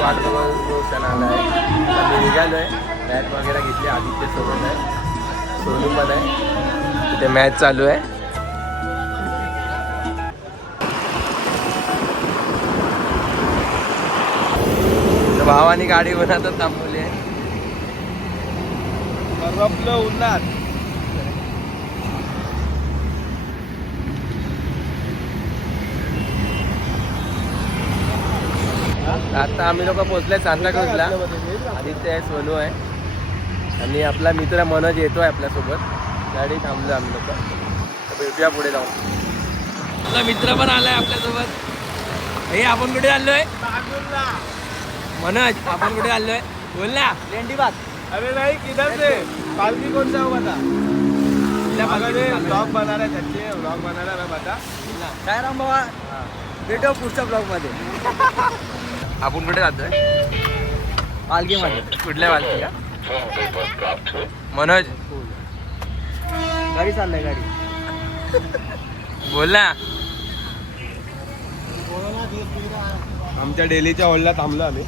वाट बघून क्षण आला आहे. आम्ही निघालो आहे. मॅच वगैरे घेतली. आदित्य सोबत आहे, सोनू पण आहे. तिथे मॅच चालू आहे. भावानी गाडी उन्हातच थांबवली आहे. उन्हात आता आम्ही लोक पोहोचले सांताक्रूजला. आदित्य आहे, सोनू आहे आणि आपला मित्र मनोज येतोय आपल्यासोबत. गाडी थांबलो आम्ही लोक. भेटूया पुढे जाऊन. आपला मित्र पण आलाय आपल्यासोबत. हे आपण कुठे चाललोय मनोज? आपण कुठे चाललोय बोल ना. लेंडी बाग. अरे नाही किधर से पालकी कौन सा हुआ था? ब्लॉग बना रहे थे, ब्लॉग बना रहा बता काय राम बाबा. भेटू पुढच्या ब्लॉग मध्ये. आपण कुठे जातोय? पालखीमध्ये. कुठल्या पालखी का मनोज? गाडी चाललंय गाडी. बोल ना. आमच्या डेलीच्या हॉलला थांबलो आम्ही.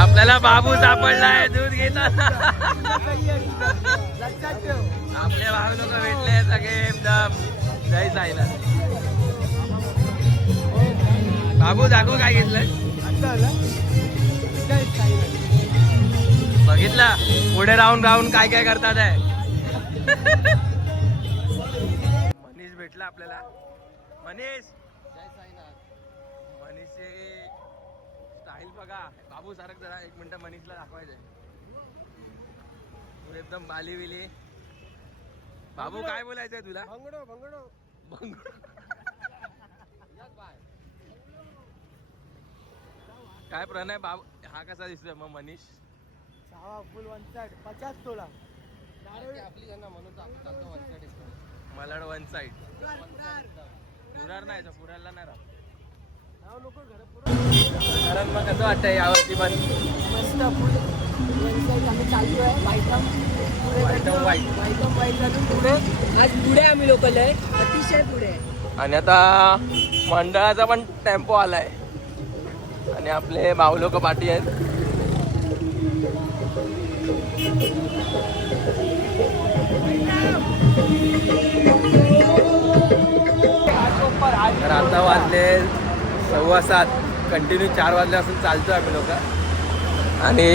आपल्याला बाबू सापडलाय दूध घेताना. आपले भाऊ लोक भेटले सगळे एकदम. जय साईनाथ. बाबू दाखव काय घेतलंय. बघितलं पुढे राहून राहून काय काय करतात आहे. मनीष भेटला आपल्याला. मनीष. जय साईनाथ. मनीषचे स्टाईल बघा. बाबू सारख जरा एक मिनिट मनीषला दाखवायचंय. तू एकदम बाली विली. बाबू काय बोलायचंय तुला? भंगडो भंगडो भंगडो. काय प्रणय बाबू हा कसा दिसतोय मग मनीष? फुल वन साइड 50 तोला. आपली ना म्हणून आपण चालतो one side. Malad one side. पुरार नाही तर पुरायला नाही राहत. कारण मग कसं वाटतंय यावरती पण? मस्त फुल वन साइड आम्ही चाललो आहे. वाईट अजून पुढे. आज पुढे आम्ही लोकल आहे. अतिशय पुढे. आणि आता मंडळाचा पण टेम्पो आलाय आणि आपले भाऊ लोक पाठी आहेत. तर आता वाजले 7:15. कंटिन्यू 4 वाजल्यापासून चालतोय आम्ही लोक. आणि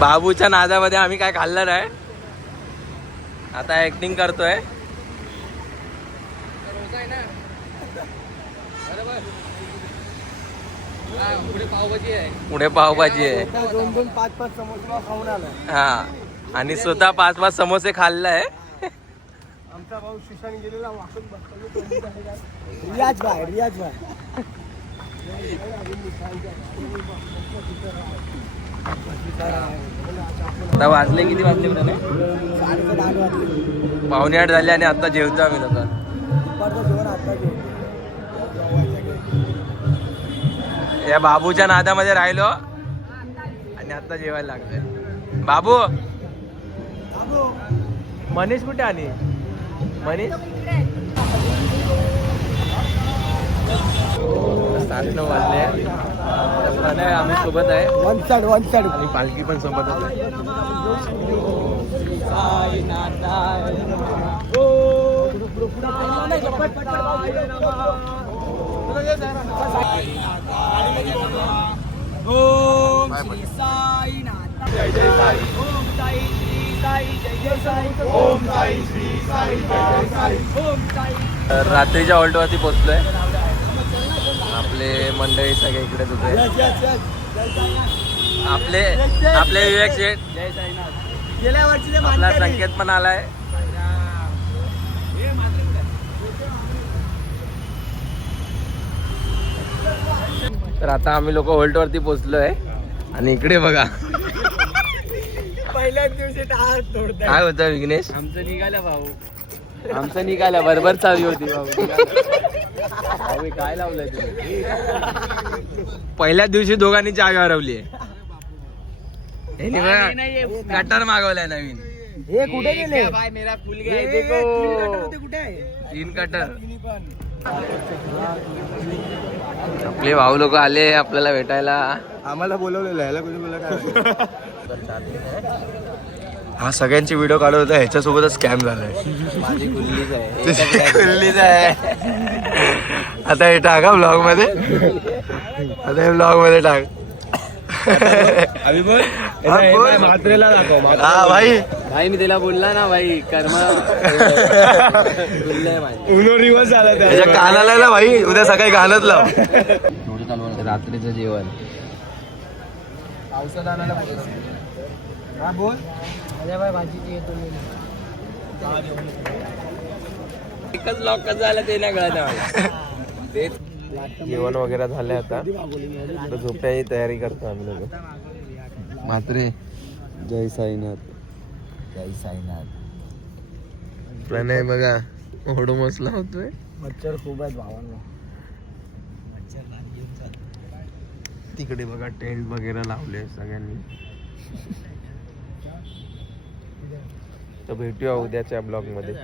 बाबूच्या नादामध्ये आम्ही काय खाल्लं नाही. आता ऍक्टिंग करतोय. पुढे पावभाजी आहे. 2-2 5-5 समोसा खाऊन आला. हा आणि स्वतः 5-5 समोसे खाल्लाय. आमचा भाऊ सुशांत गेलेला वाकून बसतो. रियाज भाई आता वाजले किती वाजले बरं नाही? 7:45 झाले आणि आता जेवतो आम्ही लोक. या बाबूच्या नादामध्ये राहिलो आणि आता जेवायला लागतंय. बाबू मनीष कुठे आणि मनीष 9:30 वाजले. प्रणय आम्ही सोबत आहे वन साइड आणि पालखी पण सोबत आहे. रात्रीच्या हॉल्टवरती पोहोचलोय. आपले मंडळी सगळे इकडेच होते. आपले विवेक शेठ, गेल्या वर्षी आपला संकेत पण आलाय. तर आता आम्ही लोक होल्टवरती पोहोचलोय आणि इकडे बघा पहिल्याच दिवशी टाळ तोडताय. काय होतं विघ्नेश. आमचं निघालं भाऊ. आमचं निघालं बरोबर चावी होती भाऊ. काय लावलंय तुम्ही. पहिल्याच दिवशी दोघांनी चावी हरवली. कटर मागवलाय नवीन. हे कुठे गेले? मेरा फुल कुठे आहे? 3 कटर. आपले भाऊ लोक आले आपल्याला भेटायला. आम्हाला बोलवलेलं ह्याला कुठे बोला काय. हा सगळ्यांचे व्हिडिओ काढत होता, ह्याच्यासोबतच स्कॅम झालाय. माझी कुल्लीच आहे. खुल्लीच आहे. आता हे टाका ब्लॉग मध्ये. आता हे ब्लॉग मध्ये टाक. मात्रेला दाखव. हा भाई भाई मी त्याला बोलला ना भाई कर्म बोललंय माझी. उनो रिवर्स झाला त्याच्या कानाला ना भाई. उद्या सकाळी गाणंच लाव. रात्रीचं जेवण पावसात आणायला हा बोल. अरे बाय भाजीची येतो मी. एकच लॉक कसं झालं ते नाही कळत मला. तेच जेवण वगैरे झालं. आता झोप्याची तयारी करतो आम्ही लोक. मात्रे जय साईनाथ. जय साईनाथ. प्रणय बघा ओढू मसला होतोय. मच्छर खूप आहेत भावांना. तिकडे बघा टेंट वगैरे लावले सगळ्यांनी. तर भेटूया उद्याच्या ब्लॉग मध्ये.